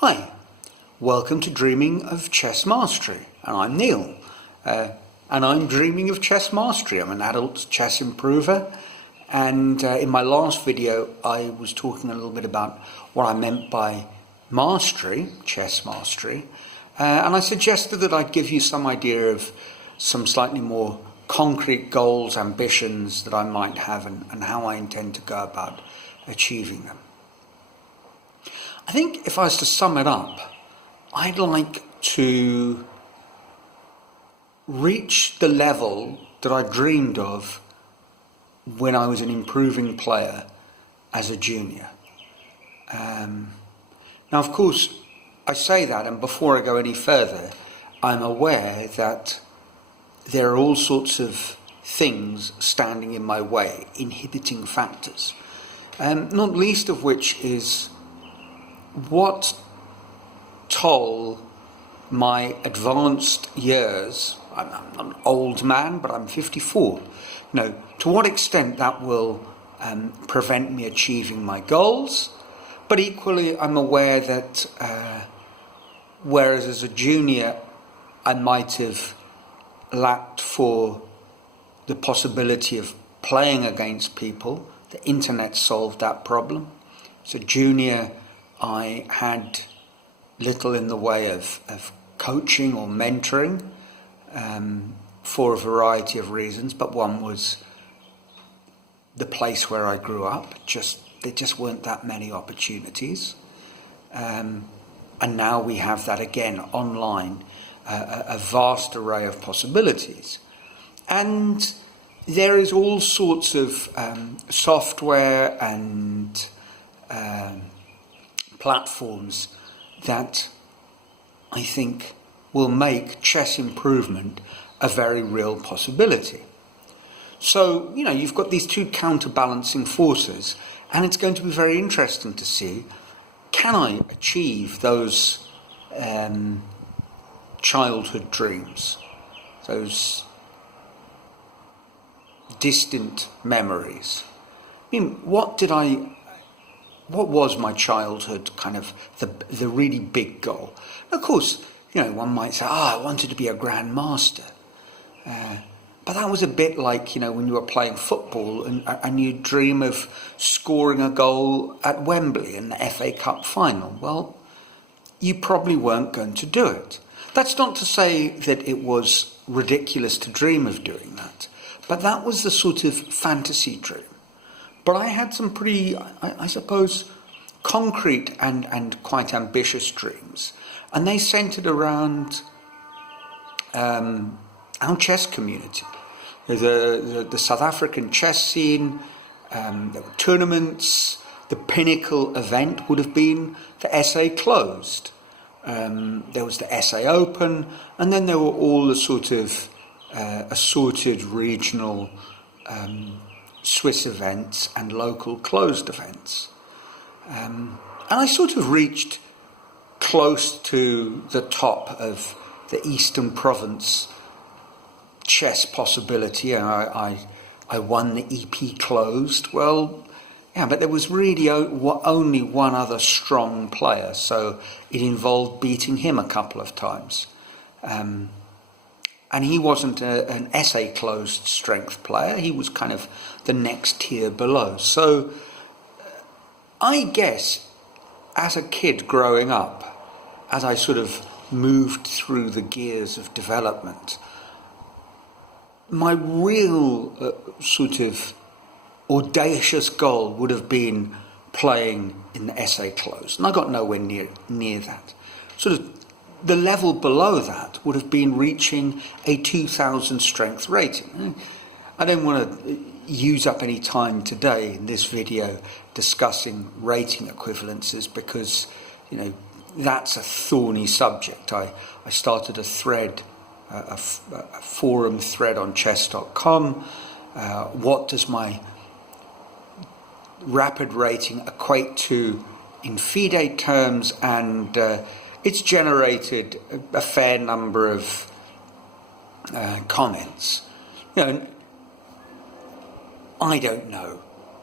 Hi, welcome to Dreaming of Chess Mastery, and I'm Neil, and I'm dreaming of chess mastery. I'm an adult chess improver, and in my last video I was talking a little bit about what I meant by mastery, chess mastery, and I suggested that I'd give you some idea of some slightly more concrete goals, ambitions that I might have, and how I intend to go about achieving them. I think if I was to sum it up, I'd like to reach the level that I dreamed of when I was an improving player as a junior. Now, of course, I say that, and before I go any further, I'm aware that there are all sorts of things standing in my way, inhibiting factors, not least of which is what toll my advanced years, I'm an old man, but I'm 54, to what extent that will prevent me achieving my goals. But equally, I'm aware that whereas as a junior I might have lacked for the possibility of playing against people, the internet solved that problem. As a junior, I had little in the way of coaching or mentoring for a variety of reasons, but one was the place where I grew up. There just weren't that many opportunities. And now we have that again online, a vast array of possibilities. And there is all sorts of software and platforms that I think will make chess improvement a very real possibility. So, you've got these two counterbalancing forces, and it's going to be very interesting to see, can I achieve those childhood dreams, those distant memories? What was my childhood kind of the really big goal? Of course, one might say, I wanted to be a grandmaster. But that was a bit like, when you were playing football and you dream of scoring a goal at Wembley in the FA Cup final. Well, you probably weren't going to do it. That's not to say that it was ridiculous to dream of doing that, but that was the sort of fantasy dream. But I had some pretty, I suppose, concrete and quite ambitious dreams. And they centred around our chess community. The South African chess scene, there were tournaments. The pinnacle event would have been the SA Closed. There was the SA Open, and then there were all the sort of assorted regional Swiss events and local closed events. And I sort of reached close to the top of the Eastern Province chess possibility. I won the EP Closed. Well, yeah, but there was really only one other strong player, so it involved beating him a couple of times. And he wasn't an SA Closed strength player. He was kind of the next tier below. So I guess as a kid growing up, as I sort of moved through the gears of development, my real sort of audacious goal would have been playing in the SA Closed. And I got nowhere near that. Sort of the level below that would have been reaching a 2000 strength rating. I don't want to use up any time today in this video discussing rating equivalences because, that's a thorny subject. I started a thread, a forum thread on chess.com. What does my rapid rating equate to in FIDE terms? And it's generated a fair number of comments. I don't know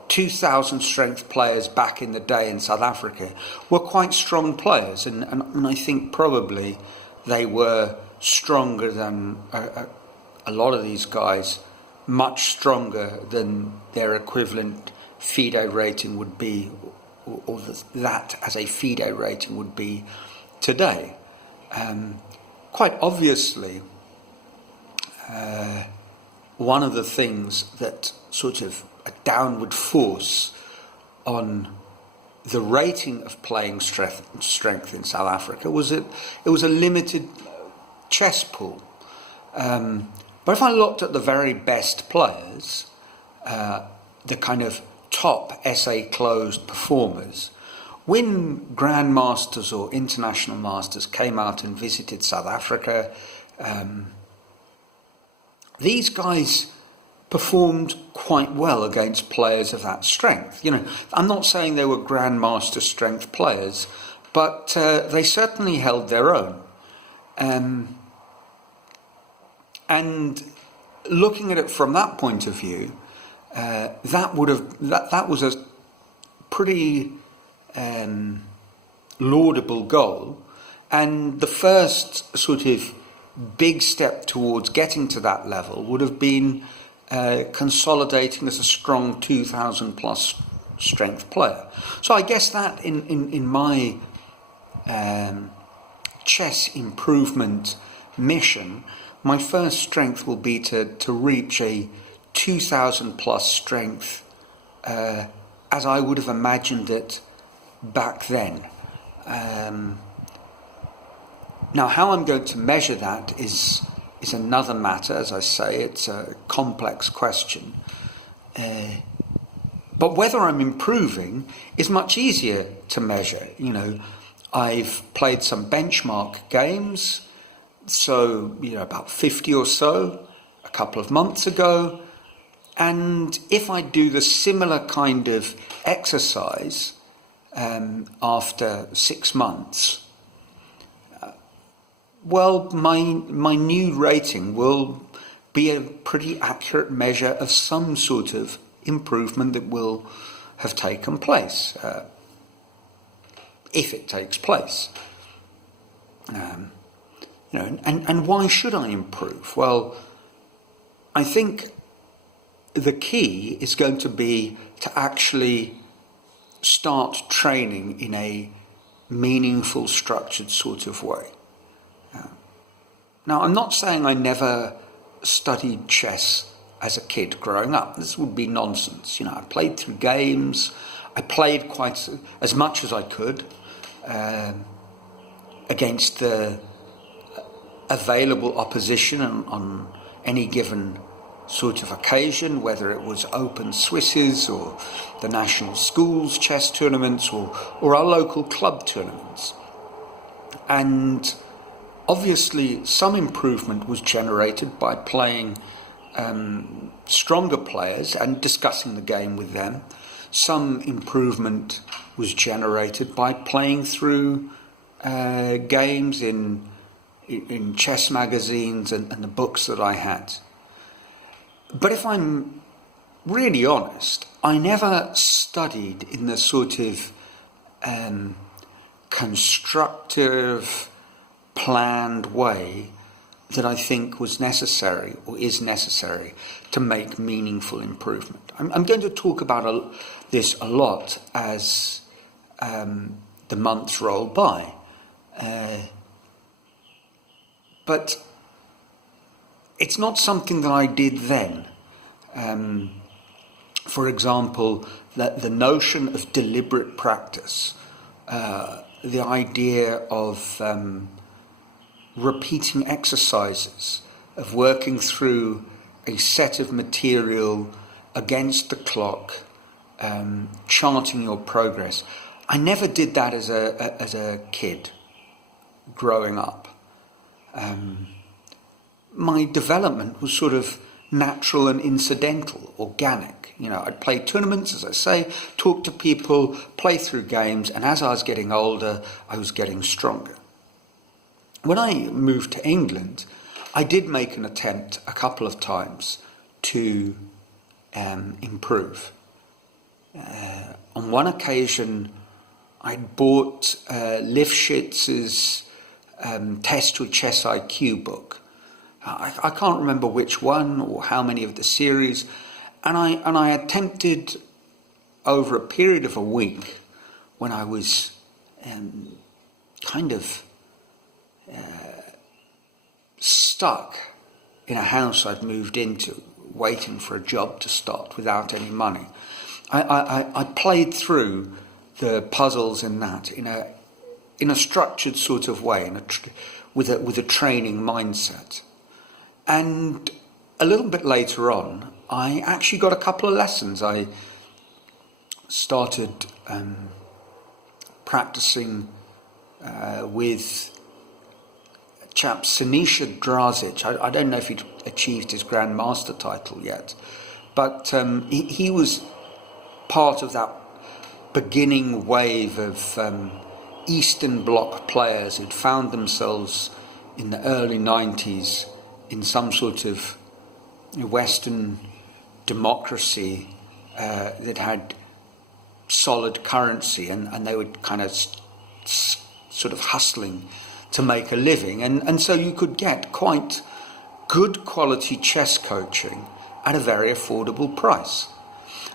2,000 strength players back in the day in South Africa were quite strong players, and I think probably they were stronger than a lot of these guys, much stronger than their equivalent FIDE rating would be, or that as a FIDE rating would be today. Quite obviously, one of the things that sort of a downward force on the rating of playing strength in South Africa was it was a limited chess pool. But if I looked at the very best players, the kind of top SA closed performers, when grandmasters or international masters came out and visited South Africa, these guys performed quite well against players of that strength. You know, I'm not saying they were grandmaster strength players, but they certainly held their own. And looking at it from that point of view, that was a pretty laudable goal, and the first sort of big step towards getting to that level would have been consolidating as a strong 2,000 plus strength player. So I guess that in my chess improvement mission, my first strength will be to reach a 2,000 plus strength as I would have imagined it back then. Now, how I'm going to measure that is another matter. As I say, it's a complex question. But whether I'm improving is much easier to measure. You know, I've played some benchmark games, so, you know, about 50 or so, a couple of months ago. And if I do the similar kind of exercise after 6 months, well, my new rating will be a pretty accurate measure of some sort of improvement that will have taken place, if it takes place. You know, and why should I improve? Well, I think the key is going to be to actually start training in a meaningful, structured sort of way. Now, I'm not saying I never studied chess as a kid growing up. This would be nonsense. You know, I played through games. I played quite as much as I could against the available opposition on any given sort of occasion, whether it was open Swisses or the national schools chess tournaments or our local club tournaments. And obviously some improvement was generated by playing stronger players and discussing the game with them. Some improvement was generated by playing through games in chess magazines and the books that I had. But if I'm really honest, I never studied in the sort of constructive, planned way that I think was necessary or is necessary to make meaningful improvement. I'm going to talk about this a lot as the months roll by. But it's not something that I did then. For example, the notion of deliberate practice, the idea of repeating exercises, of working through a set of material against the clock, charting your progress. I never did that as a kid growing up. My development was sort of natural and incidental, organic. You know, I'd play tournaments, as I say, talk to people, play through games, and as I was getting older, I was getting stronger. When I moved to England, I did make an attempt a couple of times to improve. On one occasion, I'd bought Lifshitz's Test Your Chess IQ book. I can't remember which one or how many of the series, and I attempted over a period of a week, when I was kind of stuck in a house I'd moved into, waiting for a job to start without any money. I played through the puzzles in that in a structured sort of way, with a training mindset. And a little bit later on, I actually got a couple of lessons. I started practicing with a chap, Siniša Drazic. I don't know if he'd achieved his Grandmaster title yet, but he was part of that beginning wave of Eastern Bloc players who'd found themselves in the early 90s in some sort of Western democracy that had solid currency, and they were kind of sort of hustling to make a living, and so you could get quite good quality chess coaching at a very affordable price.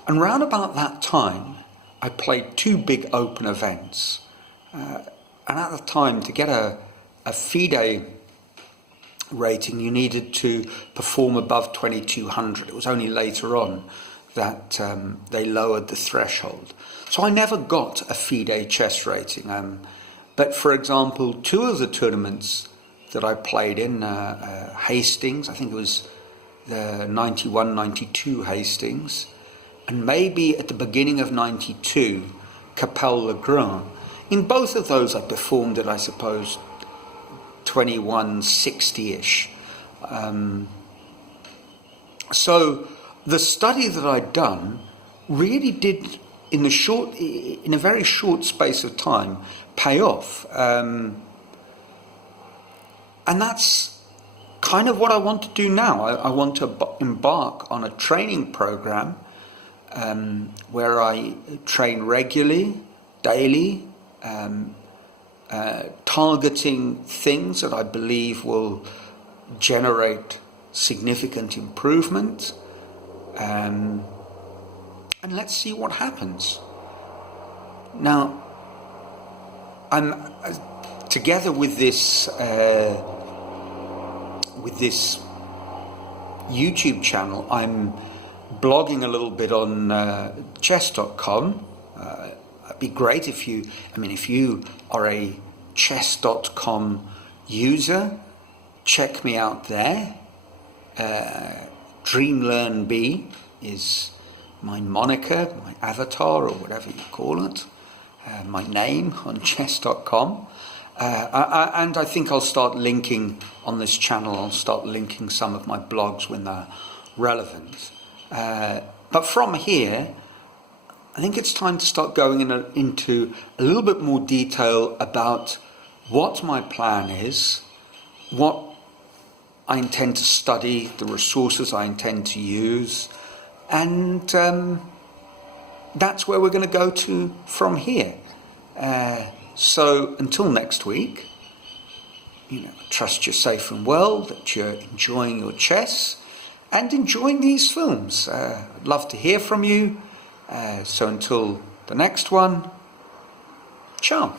And round about that time, I played 2 big open events, and at the time, to get a FIDE rating, you needed to perform above 2200. It was only later on that they lowered the threshold. So I never got a FIDE chess rating. But for example, 2 of the tournaments that I played in, Hastings, I think it was the 91-92 Hastings, and maybe at the beginning of 92, Capelle-le-Grand. In both of those I performed at, I suppose, 2160-ish. So the study that I'd done really did, in a very short space of time, pay off. And that's kind of what I want to do now. I want to embark on a training program where I train regularly, daily, targeting things that I believe will generate significant improvement, and let's see what happens. Now, I'm together with this YouTube channel. I'm blogging a little bit on chess.com. It'd be great if you are a chess.com user, check me out there. DreamLearnB is my moniker, my avatar, or whatever you call it, my name on chess.com. And I think I'll start linking on this channel, I'll start linking some of my blogs when they're relevant. But from here, I think it's time to start going into a little bit more detail about what my plan is, what I intend to study, the resources I intend to use, and that's where we're going to go to from here. So until next week, trust you're safe and well, that you're enjoying your chess and enjoying these films. I'd love to hear from you. So until the next one, ciao.